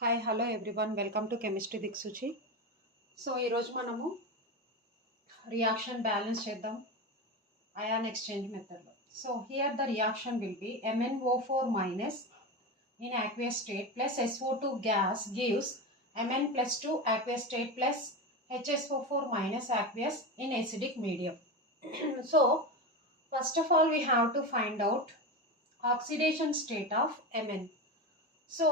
Hi hello everyone welcome to chemistry దిక్సూచి. So ఈరోజు మనము రియాక్షన్ బ్యాలెన్స్ చేద్దాం అయాన్ ఎక్స్చేంజ్ మెథడ్లో. So here the reaction will be MnO4 minus in aqueous state plus SO2 gas gives Mn plus 2 aqueous state plus HSO4 minus aqueous in acidic medium. So first of all we have to find out oxidation state of Mn. So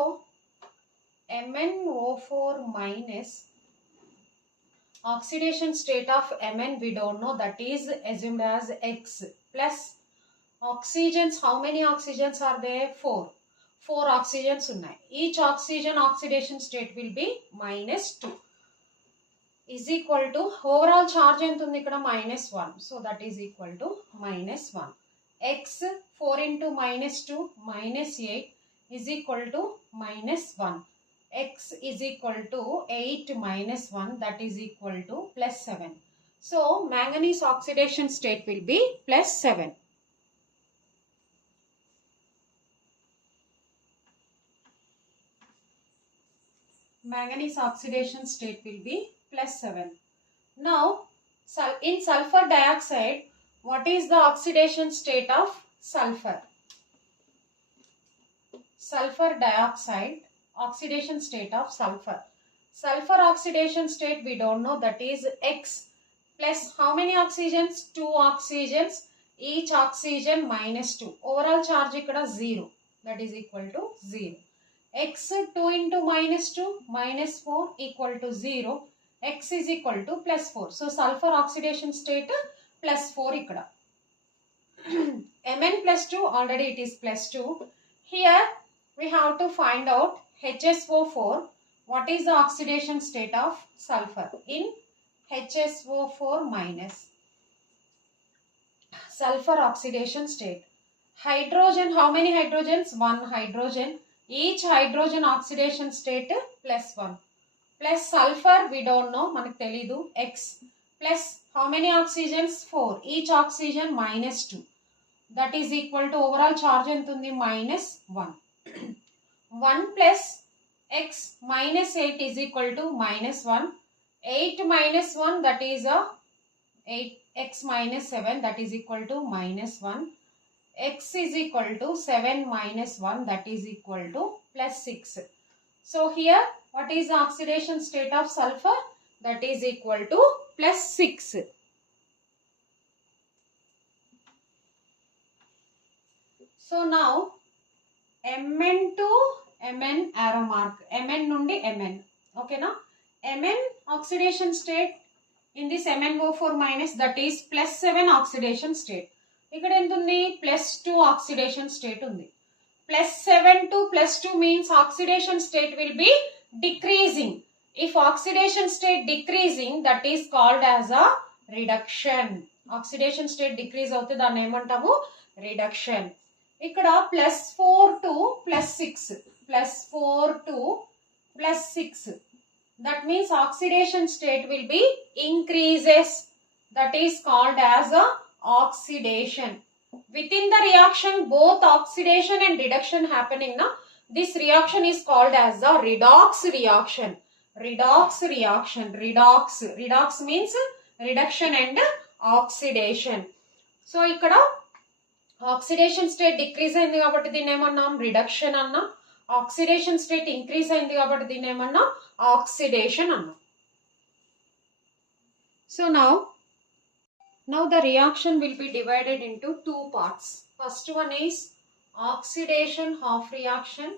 MnO4 minus oxidation state of Mn we don't know, that is assumed as X, plus oxygens. How many oxygens are there? 4 oxygens unnai. Each oxygen oxidation state will be -2 is equal to overall charge ent undi ikkada -1, so that is equal to -1. X 4 into -2 -8 is equal to -1. X is equal to 8 minus 1, that is equal to +7. So manganese oxidation state will be +7. Manganese oxidation state will be +7. Now in sulfur dioxide, what is the oxidation state of sulfur? Sulfur dioxide oxidation state of sulfur. Sulfur oxidation state we don't know, that is X, plus how many oxygens? 2 oxygens, each oxygen -2. Overall charge ikkada 0, that is equal to 0. X 2 into -2 -4 equal to 0. X is equal to +4. So sulfur oxidation state +4 ikkada. Mn +2, already it is +2. Here we have to find out HSO4. What is the oxidation state of sulfur in HSO4 minus? Sulfur oxidation state. Hydrogen, how many hydrogens? 1 hydrogen. Each hydrogen oxidation state +1. Plus sulfur we don't know, manaku telidu, X. Plus how many oxygens? 4. Each oxygen -2. That is equal to overall charge ent undi? -1. 1 plus X -8 is equal to -1. 8 minus 1, that is 8. X minus 7, that is equal to -1. X is equal to 7 minus 1, that is equal to +6. So here what is the oxidation state of sulfur? That is equal to +6. So now Mn to Mn arrow mark, Mn nundi Mn, okay na? Mn oxidation state in this MnO4 minus, that is +7 oxidation state. ikkada ent undi? +2 oxidation state undi. +7 to +2 means oxidation state will be decreasing. If oxidation state decreasing, that is called as a reduction. Oxidation state decrease avuthe danni em antamu? Reduction. ikkada +4 to +6, +4 to +6, that means oxidation state will be increases, that is called as a oxidation. Within the reaction both oxidation and reduction happening na, this reaction is called as a redox reaction. Redox reaction. Redox means reduction and oxidation. So ikkada oxidation state decrease అయింది కాబట్టి దీన్ని ఏమన్నాం? రిడక్షన్ అన్నాం. Oxidation state increase అయింది కాబట్టి దీన్ని ఏమన్నాం? ఆక్సిడేషన్ అన్నాం. So now the reaction will be divided into 2 parts. First one is oxidation half reaction.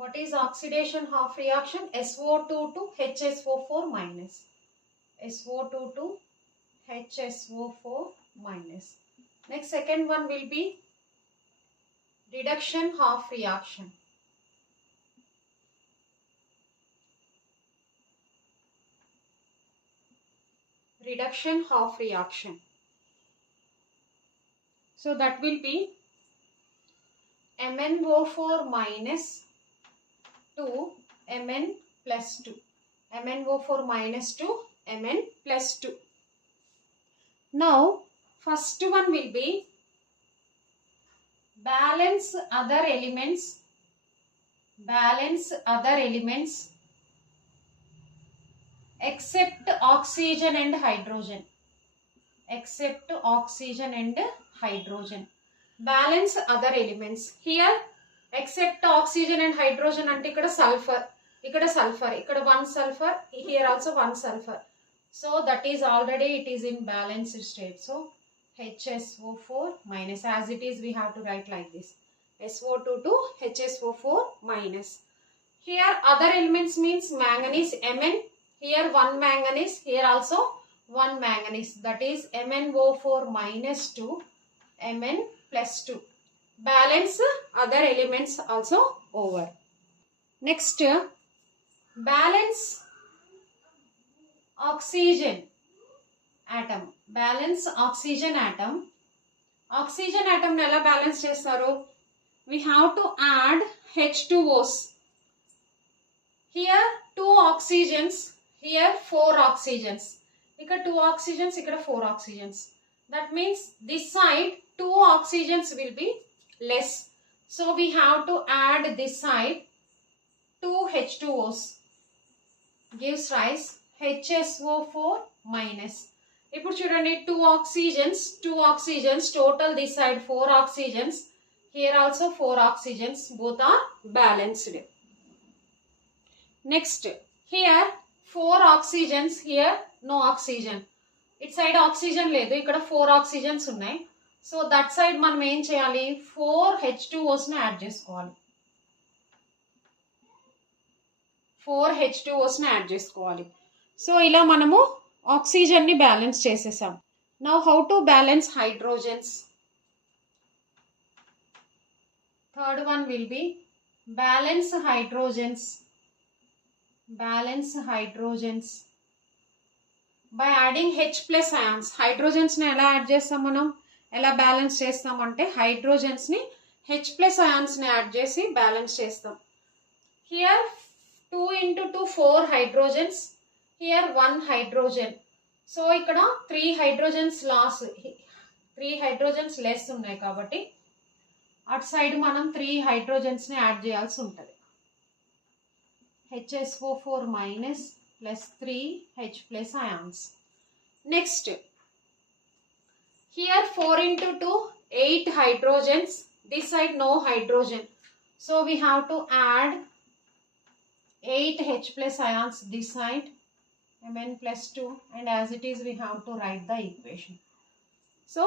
What is oxidation half reaction? SO2 to HSO4 minus. SO2 to HSO4 minus. Next second one will be reduction half reaction. Reduction half reaction. So that will be MnO4 minus to Mn plus 2. MnO4 minus to Mn plus 2. Now first one will be balance other elements except oxygen and hydrogen. Balance other elements. Here except oxygen and hydrogen ante ikkada sulfur, ikkada one sulfur, here also one sulfur. So that is already it is in balanced state. So HSO4 minus, as it is we have to write like this, SO2 to HSO4 minus. Here other elements means manganese Mn, here one manganese, here also one manganese, that is MnO4 minus 2, Mn plus 2. Balance other elements also over. Next, balance oxygen atom. Oxygen atom ela balance chestaru. We have to add H2Os. Here 2 oxygens, here 4 oxygens. Ikkada 2 oxygens, ikkada 4 oxygens. That means this side 2 oxygens will be less. So we have to add this side 2 H2Os. Gives rise HSO4 minus. ఇప్పుడు చూడండి 2 oxygens, total this side 4 oxygens, here also 4 oxygens, both are balanced. Next, here 4 oxygens, here no oxygen. It side oxygen లేదు, ఇక్కడ 4 oxygens ఉన్నాయి. So that side మనం ఏం చేయాలి, 4 H2Os ని యాడ్ చేసుకోవాలి. 4 H2Os ని యాడ్ చేసుకోవాలి. సో ఇలా మనము ఆక్సిజన్ ని బ్యాలెన్స్ చేసేసాం. Now how to balance hydrogens. Third one will be balance hydrogens. By adding H plus ions. Hydrogens ని ఎలా యాడ్ చేస్తాం, మనం ఎలా బ్యాలెన్స్ చేస్తామంటే హైడ్రోజన్స్ ని H ప్లస్ అయాన్స్ ని యాడ్ చేసి బ్యాలెన్స్ చేస్తాం. హియర్ 2 into 2 4 hydrogens, here 1 hydrogen. సో ఇక్కడ 3 hydrogens లాస్, 3 hydrogens లెస్ ఉన్నాయి కాబట్టి అటు సైడ్ మనం 3 hydrogens ని యాడ్ చేయాల్సి ఉంటుంది. HSO4 minus plus 3 H plus ions. Next, here 4 into 2 8 hydrogens, this side no hydrogen, so we have to add 8 H plus ions this side, Mn plus 2, and as it is we have to write the equation. So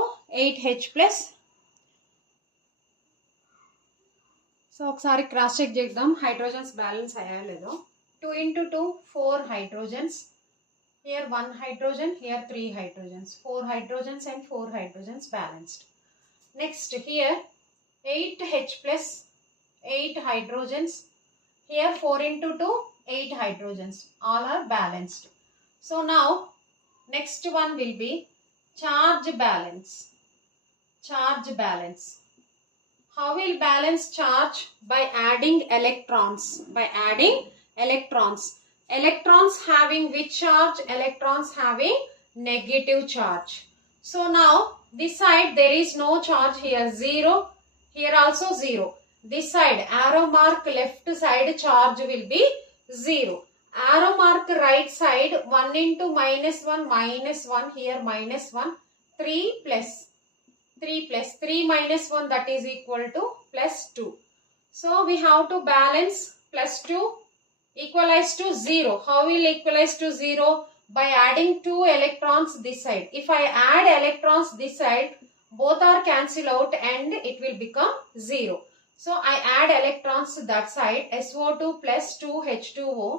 8 H plus. So ఒకసారి cross check చేద్దాం hydrogens balance అయ్యాయో లేదో. 2 into 2 4 hydrogens, here 1 hydrogen, here 3 hydrogens, 4 hydrogens and 4 hydrogens balanced. Next, here 8 H plus 8 hydrogens, here 4 into 2 8 hydrogens, all are balanced. So now next one will be charge balance. How will balance charge? By adding electrons. Electrons having which charge? Electrons having negative charge. So now this side there is no charge, here 0, here also 0. This side arrow mark left side charge will be 0. Arrow mark right side 1 into -1 -1, here -1, 3 plus 3 minus 1, that is equal to +2. So we have to balance +2 equalize to 0. How will equalize to 0? By adding 2 electrons this side. If I add electrons this side, both are cancel out and it will become 0. So I add electrons to that side, SO2 plus 2 H2O,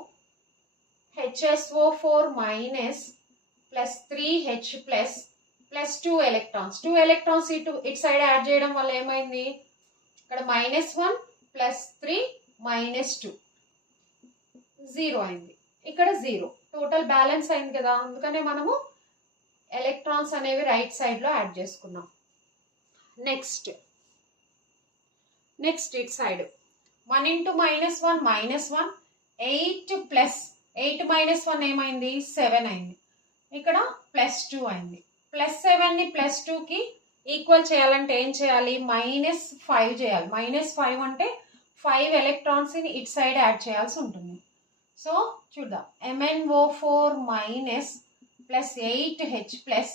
HSO4 minus plus 3 H plus 2 electrons. 2 electrons it side add చేయడం వల్ల ఏమైంది, ఇక్కడ -1 plus 3 minus 2 0 అయింది, ఇక్కడ 0. Total balance అయింది కదా, అందుకనే మనము ఎలక్ట్రాన్స్ అనేవి రైట్ సైడ్ లో యాడ్ చేసుకున్నాం. నెక్స్ట్ ఇట్ సైడ్ 1 into -1 -1, 8 plus 8 minus 1 ఏమైంది, 7 అయింది, ఇక్కడ +2 అయింది. +7 ని +2 కి ఈక్వల్ చేయాలంటే ఏం చేయాలి, -5 చేయాలి. -5 అంటే 5 ఎలక్ట్రాన్స్ ని ఇటు సైడ్ యాడ్ చేయాల్సి ఉంటుంది. సో చూద్దాం, MnO4 minus plus 8H plus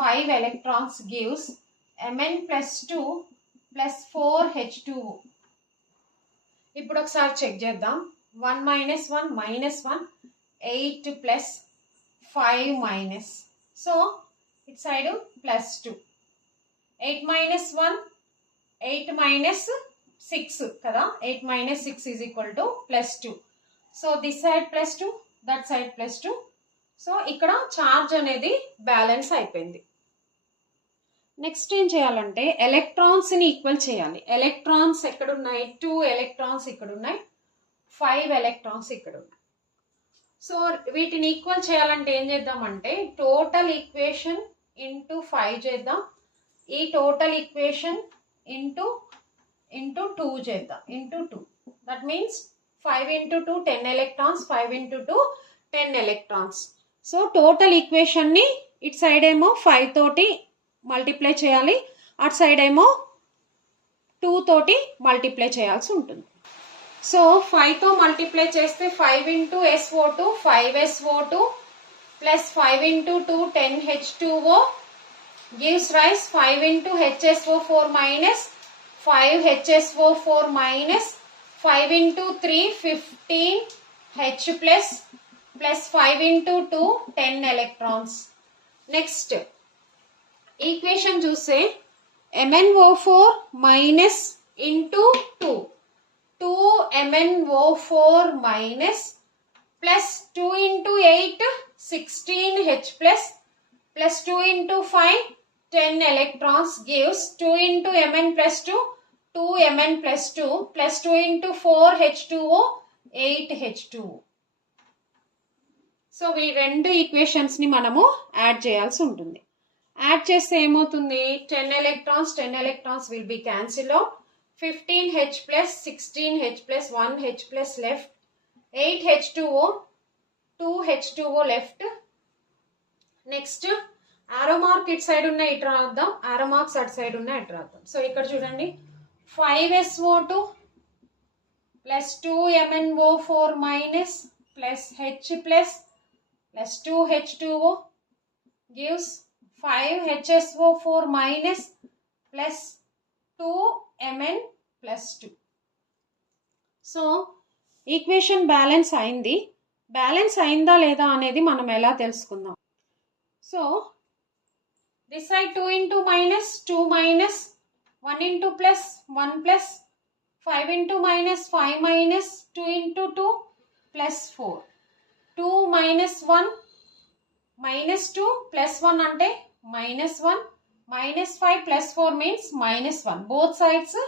5 electrons gives Mn+2 plus 4H2O. ఇప్పుడు ఒకసారి చెక్ చేద్దాం. 1 - 1 -1 8 ప్లస్ 5 మైనస్, సో ఇటు సైడ్ +2. 8 - 1 8 - 6 కదా, 8 - 6 is equal to +2. So this side +2, that side +2. సో ఇక్కడ చార్జ్ అనేది బ్యాలెన్స్ అయిపోయింది. నెక్స్ట్ ఏం చేయాలంటే ఎలక్ట్రాన్స్ ని ఈక్వల్ చేయాలి. ఎలక్ట్రాన్స్ ఎక్కడ ఉన్నాయి, 2 ఎలక్ట్రాన్స్ ఇక్కడ ఉన్నాయి, 5 ఎలక్ట్రాన్స్ ఇక్కడ ఉన్నాయి. సో వీటిని ఈక్వల్ చేయాలంటే ఏం చేద్దామంటే టోటల్ ఈక్వేషన్ ఇంటూ 5 చేద్దాం. ఈ టోటల్ ఈక్వేషన్ ఇంటూ 2 చేద్దాం, ఇంటూ 2. దట్ మీన్స్ 5 × 2 10 ఎలక్ట్రాన్స్, 5 × 2 10 ఎలక్ట్రాన్స్. సో టోటల్ ఈక్వేషన్ ని ఇటు సైడ్ ఏమో 5 తోటి మల్టిప్లై చేయాలి, అటు సైడ్ ఏమో 2 తోటి మల్టిప్లై చేయాల్సి ఉంటుంది. సో 5 తో మల్టిప్లై చేస్తే 5 × SO2 5SO2 plus 5 × 2 10H2O gives rise 5 × HSO4 minus 5HSO4 minus 5 × 3 15H plus 5 × 2 10 electrons. Next equation చూస్తే MnO4 minus into 2 MnO4 minus plus 2 × 8 16H plus 2 × 5 10 electrons gives 2 × Mn+2 2 Mn+2 plus 2 × 4 H2O 8 H2O. సో ఈ రెండు ఈక్వేషన్స్ ని మనము యాడ్ చేయాల్సి ఉంటుంది. యాడ్ చేస్తే ఏమవుతుంది, 10 electrons will be cancelled out. 15H plus 16H plus 1H plus left. 8H2O 2H2O left. Next ఆరో మార్క్ ఇటు సైడ్ ఉన్న ఇటు రాద్దాం, ఆరో మార్క్స్ అటు సైడ్ ఉన్న ఇటు రాద్దాం. సో ఇక్కడ చూడండి 5SO2 plus 2 MnO4 minus plus H plus 2H2O gives 5HSO4 minus plus 2 Mn+2. So equation balance అయింది. బ్యాలెన్స్ అయిందా లేదా అనేది మనం ఎలా తెలుసుకుందాం. సో దిస్ సైడ్ 2 × minus 2 minus 1 × plus 1 plus 5 × minus 5 minus 2 × 2 plus 4 2 minus 1 minus 2 plus 1 అంటే -1 -5 plus 4 means -1. బోత్ సైడ్స్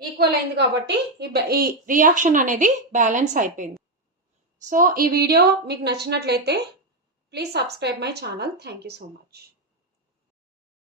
ఈక్వల్ అయింది కాబట్టి ఈ రియాక్షన్ అనేది బ్యాలెన్స్ అయిపోయింది. సో ఈ వీడియో మీకు నచ్చినట్లయితే please subscribe my channel. Thank you so much.